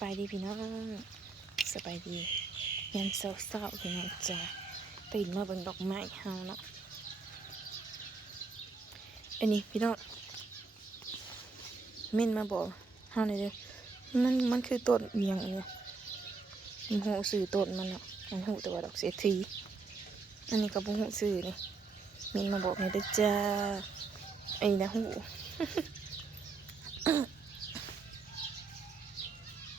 บายดีพี่น้องสบายดียันเศร้าๆพี่น้องจ้าตื่นมาเบิ่งดอกไม้เฮาเนาะอันนี้พี่น้องเม่นมาบอกเฮาหน่อยเด้อมันมันคือต้นเอียงอันนี้มันหูสื่อต้นมันเนาะมันหูแต่ว่าดอกเสียทีอันนี้ก็บ่หูสื่อนี่เม่นมาบอกหน่อยเด้อจ้าไอ้นะหู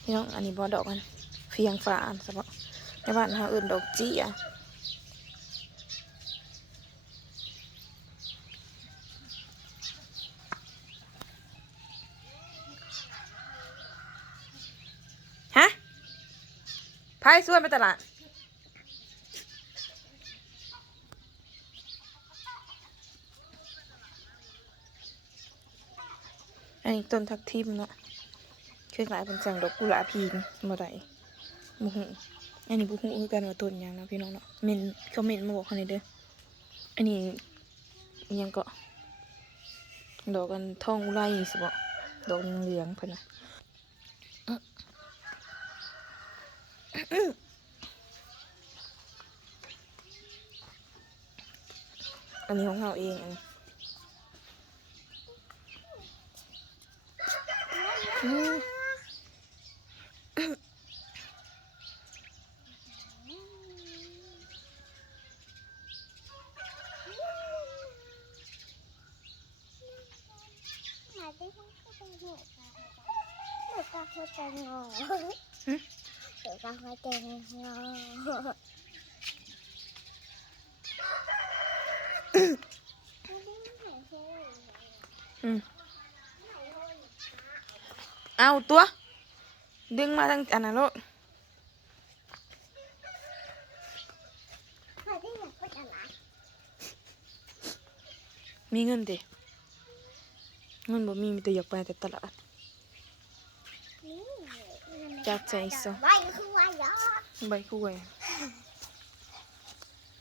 พี่น้องอันนี้บอดอกมันเฟียงฝาอันสะบในบ้านเขาเอื่นดอกจี้อะฮะพายส่วนไปตลาดอันนี้ต้นทักทิมเนาะ เคือหลายเป็นสั่งดอกกุหลาบพีนมาได้บุหูอันนี้บุหูคือกันว่าต้นยังนะพี่น้องเนาะเมนเขาเมนมาบอกเขาในเด้ออันนี้ยังก็ดอกกันทองอุไรสิบอกดอกเหลืองเพิ่นะอันนี้ของเราเองอืม มาได้ห้องก็เป็นหัวตาหัวตาหัวใจงอ หัวตาหัวใจงออืมเอาตัวดึงมาทางอันนั้น ใจซะใบคือว่ายอดใบกล้วย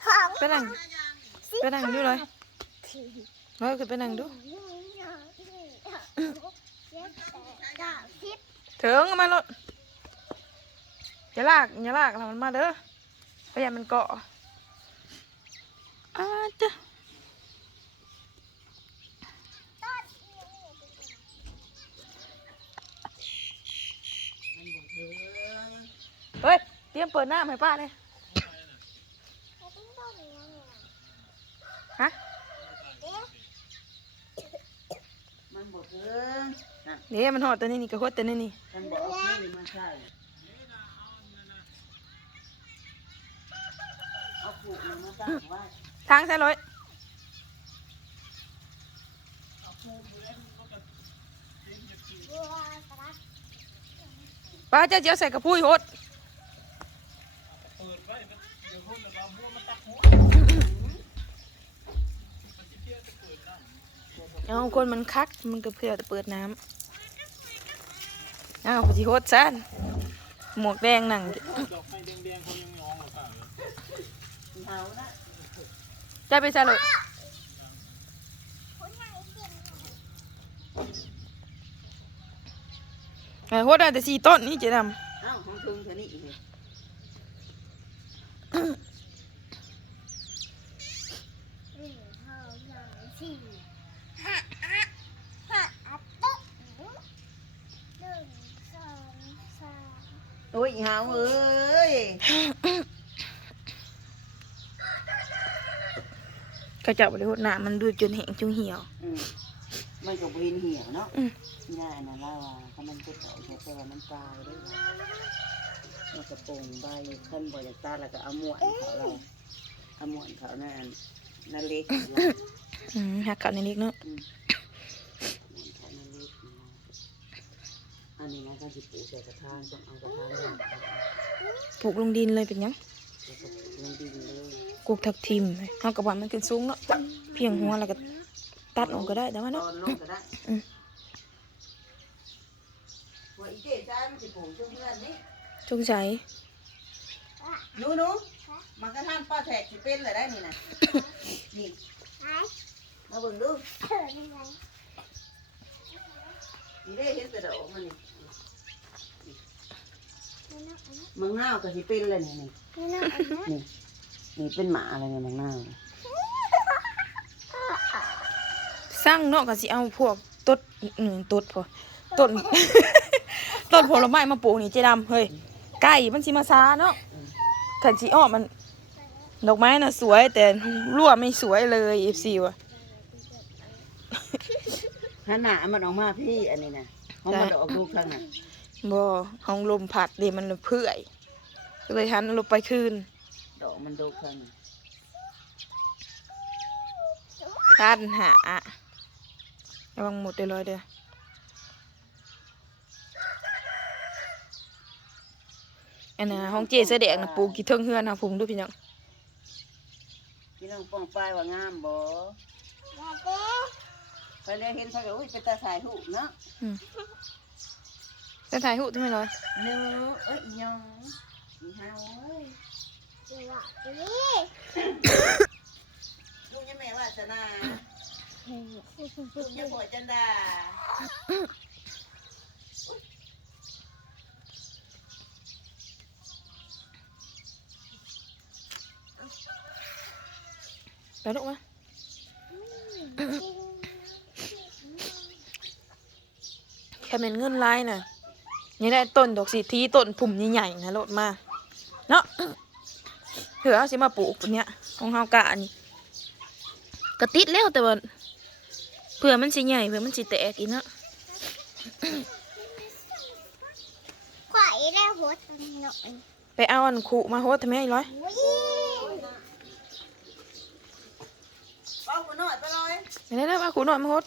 ของไปนั่งไปนั่งดูเลยเฮ้ยคือไปนั่งดูสิบถึงเอามาโลดอย่าลากอย่าลากแล้วมันมาเด้อพยายามมันเกาะอ้าจ้ะเฮ้ ยเตรียมเปิดหน้าให้ป้าเลยฮะมันบอกเพิ่งนะเดี๋ยวมันหอดตัวนี้นี่ก็หดตัวนี้นี่มันบอกเอานี่มันใช่เอาผูกมันมาตั้งไว้ทางใส่เลยป้าเจ้าเจียวใส่กระพุ้ยหด เอาคนมันคัก มันก็เพื่อจะเปิดน้ำเอาไปที่หดซานหมวกแดงหนังอยู่เท้านะจะไปใส่เลยไอ้หดได้แต่สี่ต้นนี่เจ๊ดำ เอ้าของทุงเท่านี้อีกเลย ห้าห้าห้าอัดตุ๊กหนึ่งสองสาม โอ้ยอีหาวเอ้ยก็จะบริโภคน้ำมันดูดจนแห้งจนเหี่ยว อืมมันก็บเห็นเหี่ยวเนาะอืม ง่ายนะล่าว่าถ้ามันจะต่อยแต่ว่ามันตายได้ว่ามันกระโปรงใบขั้นบ่อยากตายแล้วก็เอาหมวนเขาเราเอาหมวนเขานั่นนั่นเล็กอยู่แล้วอืมหักเขาในนิดเนาะอืมหมวนเขานั่นเล็กอยู่แล้ว อันนี้นะถ้าจิปลูกใส่กระถางต้องเอากระถางเนี่ยปลูกลงดินเลยเป็นหยังแล้วก็ลงดินเลยกูกทักทิมเอากระบามันขึ้นสูงเนาะเพียงหัวแล้วก็ตัดออกก็ได้แต่ว่าตเนาะอนลงก็ได้อืมหัวอีเจ๊จ้ามันจะปลูกช่วงเพื่อนนี่จงใจหนูหนูมันก็ท่านป้าแขกสิเป็นเลยได้นี่นะ นี่ไหนมาเบิ่งดูเธอเป็นไงนี่ได้เห็นแต่ดอกมันนี่ มังนาวก็สิเป็นเลยนี่นี่นี่นี่เป็นหมาอะไรเนี่ยมังนาวสร้างเนาะก็สิเอาพวกต้นหนึ่งต้นพอต้นต้นผลไม้มาปลูกนี่เจดำเฮ้ยไก่มันสิมาซาเนาะขันสีอ้อมันดอกไม้น่ะสวยแต่รั่วไม่สวยเลยเอฟซีว่ะขนาดมันออกมาพี่อันนี้นะเขามาดอกลูกข้างน่ะ บ่ห้องลมผัดเดี๋ยวมันเพื่อยก็เลยหันลบไปคืนดอกมันดกขึ้นพันหาระวังหมดเดี๋ยวลอยเด้อยวอนะห้องเจ๊เสอแดงนปูกี่เทิงเฮือนนะผมดูพี่น้องพี่น้องป้องป้ายว่างามบ่ไปเลยเห็นเขาเดี๋ยวอุ้ยเป็นตาสายหูเนาะ จะถ่ายหูทำไมร้อยเนื้อเอ้ยยังเฮาเอ้ยเดี๋ยว่าจะนี่ลุงยังแม่ว่าจะนาลุงยังบ่จันดาไปลูกมาแค่เป็นเงินไล่น่ะ ยี่ได้ต้นดอกสีทีต้นผุ่มใหญ่ๆนะโหลดมาเนาะเผื่อเอาสิมาปลูกเนี้ยของเฮากะอันนี้กระติดแล้วแต่ว่าเผื่อมันสิใหญ่เผื่อมันสิแตกอีกเนาะไอไปเอาอันขู่มาโหดทำไมร้อยป้าขู่หน่อยไปเลยไม่ได้แล้วป้าขู่หน่อยมาโหด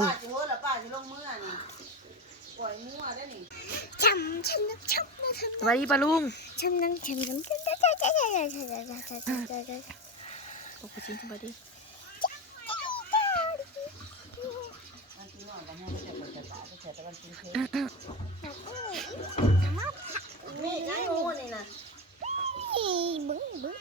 ป้าจะโหดหรือป้าจะลงมือนี่ ปล่อยมั่วได้หนิจำฉันนักฉันนักฉันสวัสดีปะลุงฉันนักฉันนักฉันนักฉันนักฉันนักฉันนักฉันนักฉันนักปกติสวัสดีนี่ไงงูนี่นะนี่บึ้งบึ้ง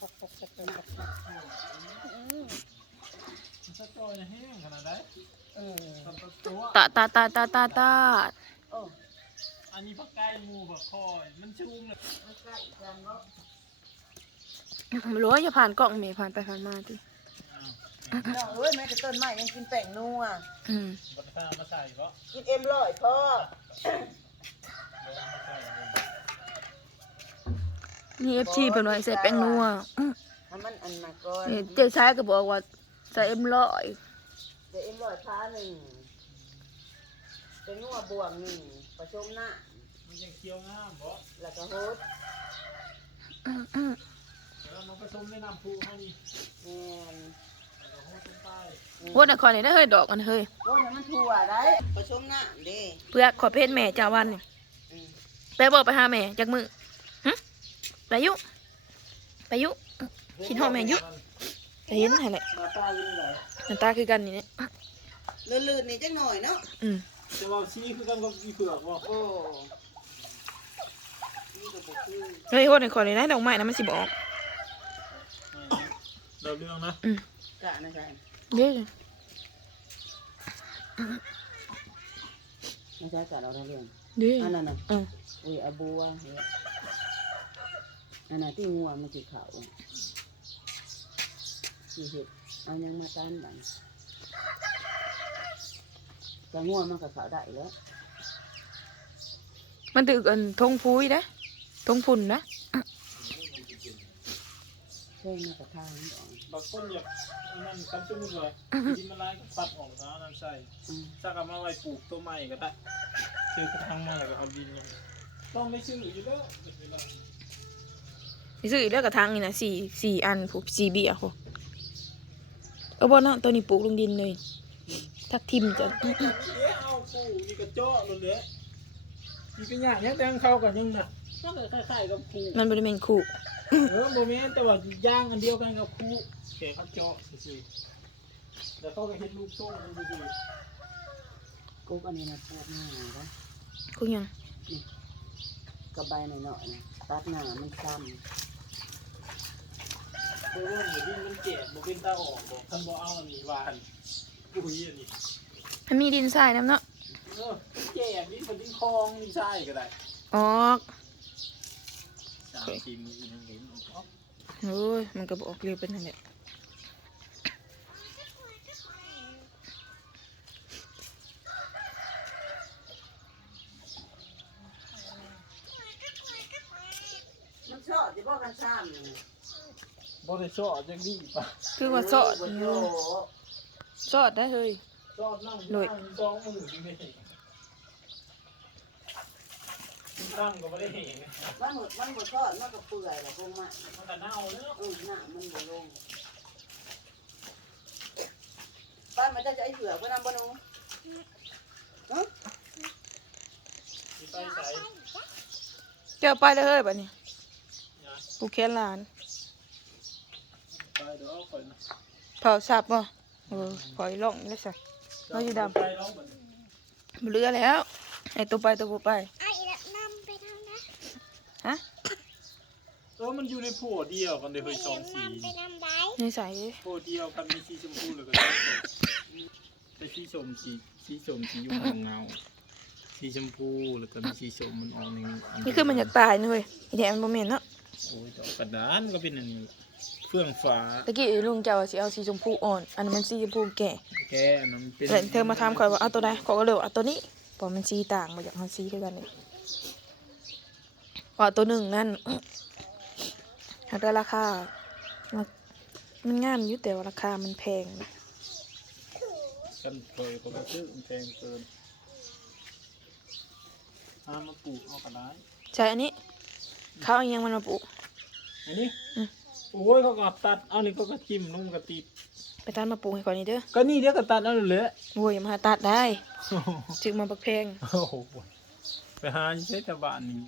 ปกปกปกปก ถ้าจอยแห้งขนาดไหนเออตับตัวตาตาตาตาตาตาโอ้อันนี้ผักไก่หมูผักคอย มันชุ่มเลยมันใกล้กันเนาะไม่รู้ว่าอย่าผ่านกล้องเมย์ผ่านไปผ่านมาทีอ้าวน้องเอ้ยแม่แต่ต้นไม้ยังกินแป้งนัวอืมบัตรข้ามาใส่เพราะกินเอ็มร้อยพ่อเดี๋ยวมาใส่เลยนี่เอฟทีเป็นไว้ใส่แป้งนัวอื้อ ให้มันอันมาก่อนนี่เจ๊ชายก็บอกว่าใส่เอ็มร้อยเดี๋ยวเอ็มร้อยพ้าหนึ่งเป็นนัวบวงหนึ่งผสมหน้ามันยังเคี้ยวง่ามเพราะแล้วก็โฮสอื้ออื้อเดี๋ยวมันผสมในน้ำพุให้นี่แม่นแล้วก็โห้ต้นใต้โวดนครนี่ได้เฮ้ยดอกกันเฮ้ยโฮสให้มันทั่วได้ผสมหน้าเด้เพื่อขอเพศแม่จ้าวันเนี่ยอืมไปบอกไปหาแม่จากมือหึไปยุไปยุ คิดฮอดแม่ยุไปเห็นไหนแหละมาตายยินเลยหน้าตาคือกันนี่เนี่ยลื่นๆนี่จังหน่อยเนาะอืมจะว่าชี้คือกันกับอีเผือกบ่โอ้นี่ก็บ่คือเฮ้ยโวดนครนี่ได้ดอกไม้นะมันสิบอกเราเรื่องนะกะนะจ๊ะเด้อไม่ใช่กะเราได้เรื่องเด้ออันนั้นน่ะเอออุ้ยอาบัวเฮ้ยอันน่ะที่งัวมันสิเขา สิเห็ดเอายังมาต้านบันจะงัวมันก็เขาได้แล้วมันถือกันทงพุยนะทงพุ่นนะเช่นมากระทางนี่ออกบางคนอยากอันนั่นกันจุ่มเลยกินมันลายก็ตัดออกแล้วนั่นใส่อืมถ้ากับมาไว้ปลูกต้นไม้ก็ได้ซื้อกระถางมาแล้วก็เอาดินลงต้องไม่ซื้ออยู่แล้วเวลาสิซื้ออีกแล้วกระถางนี่นะสี่สี่อันผูกสี่เบียร์ผูเอาบ่เนาะตัวนี้ปลูกลงดินเลย ทักทิมจะเอ๊ะเอาปลูกนี่กระเจาะเลยเลยนี่เป็นอย่างเนี้ยแต่งเข้ากันยังน่ะมันก็คล้ายๆกับปลูกมันบริเวณคู่เออโมเมนต์แต่ว่าย่างอันเดียวกันกับคู่แค่เขาเจาะซื่อๆแล้วเขาก็เห็นลูกโซ่มันซื่อกุ๊กอันนี้นะปลูกหน้านะกูยังกระใบหน่อยๆนะตัดหน้ามันซ้ๆ เพราะว่าหมูดิ้นมันเจ็บโมเป็นตาออกบอกท่านบอกเอาอันนี้หวานำปุ๋ยอันนี้มันมีดินทรายน้ำเนาะเออแก่นี่เป็นดินคลองดินทรายก็ได้ออกสามสี่มืออีกหนึ่งเหรียญออกโอ้ยมันก็บอกเร็วเป็นนั่นแหละมันชอบจะบอกกันซ้ำนี่ บริสุทธิ์จังดีป่ะคือว่าสอดบ่อโยยู่สอดได้เฮ้ยชอบนั่งโดยนั่งสองมือจริงๆตั้งก็ไม่ได้เห็นมันหมดมันหมดทอดมันก็เปื่อยแล้วพวกมันมันก็เน่าแล้วเออหน้ามันบ่ลงป้ามันจะจะไอ้เผือกไว้นำบ่หนูฮะสิไปใส่เจ้าไปเลยเฮ้ยบัดนี้นะกูแค้นหลานไป เดี๋ยวเอาไปนะเผาสับบ่เออปล่อยล่องได้ใส่เอาอยู่ดำไปร้องแบบนี้บ่เหลือแล้วไอ้ตัวไปตัวบ่ไป ไอ้ละนำไปทางนั้นฮะเออมันอยู่ในโพเดียวกันเลยเคยสองสีนำไปทำไรนี่ใส่โพเดียวกันมีสีชมพูแล้วก็สีส้มแต่สีส้มสีสีส้มสีอยู่เงาเงาสีชมพูแล้วก็มีสีส้มมันออกในนี่คือมันอยากตายนะเว้ยอีแดงมันบ่แม่นเนาะโอ้ยดอกกระดานก็เป็นอันนี้เฟื่องฟ้าตะกี้ลุงเจ้าว่าสิเอาสีชมพูอ่อน อันนั้นมันสีชมพูแก่แกอันนั้นเป็นแต่เธอมาถามข่อยว่าเอาตัวใดข่อยก็เลยว่าเอาตัวนี้เพราะมันสีต่างบ่อยากเอาสีคือกันนี่ว่าตัวหนึ่งนั่นหากได้ราคามันมันงามอยู่แต่ว่าราคามันแพงกันเคยก็ไปซื้อมันแพงเกินเอามาปลูกเอากระดานใช่อันนี้ เขาเอาอิหยังมันมาปลูก อันนี้อืม โอ้ยเขาก็ตัดเอานี่เขาก็จิ้มนุ่มกระติดไปตัดมาปลูกให้ก่อนนี่เด้อก็นี่เดี๋ยวก็ตัดเอาเลยโว้ยมาหาตัดได้จึงมาบักแพงโอ้โหไปหาใช้แต่บ้านนี่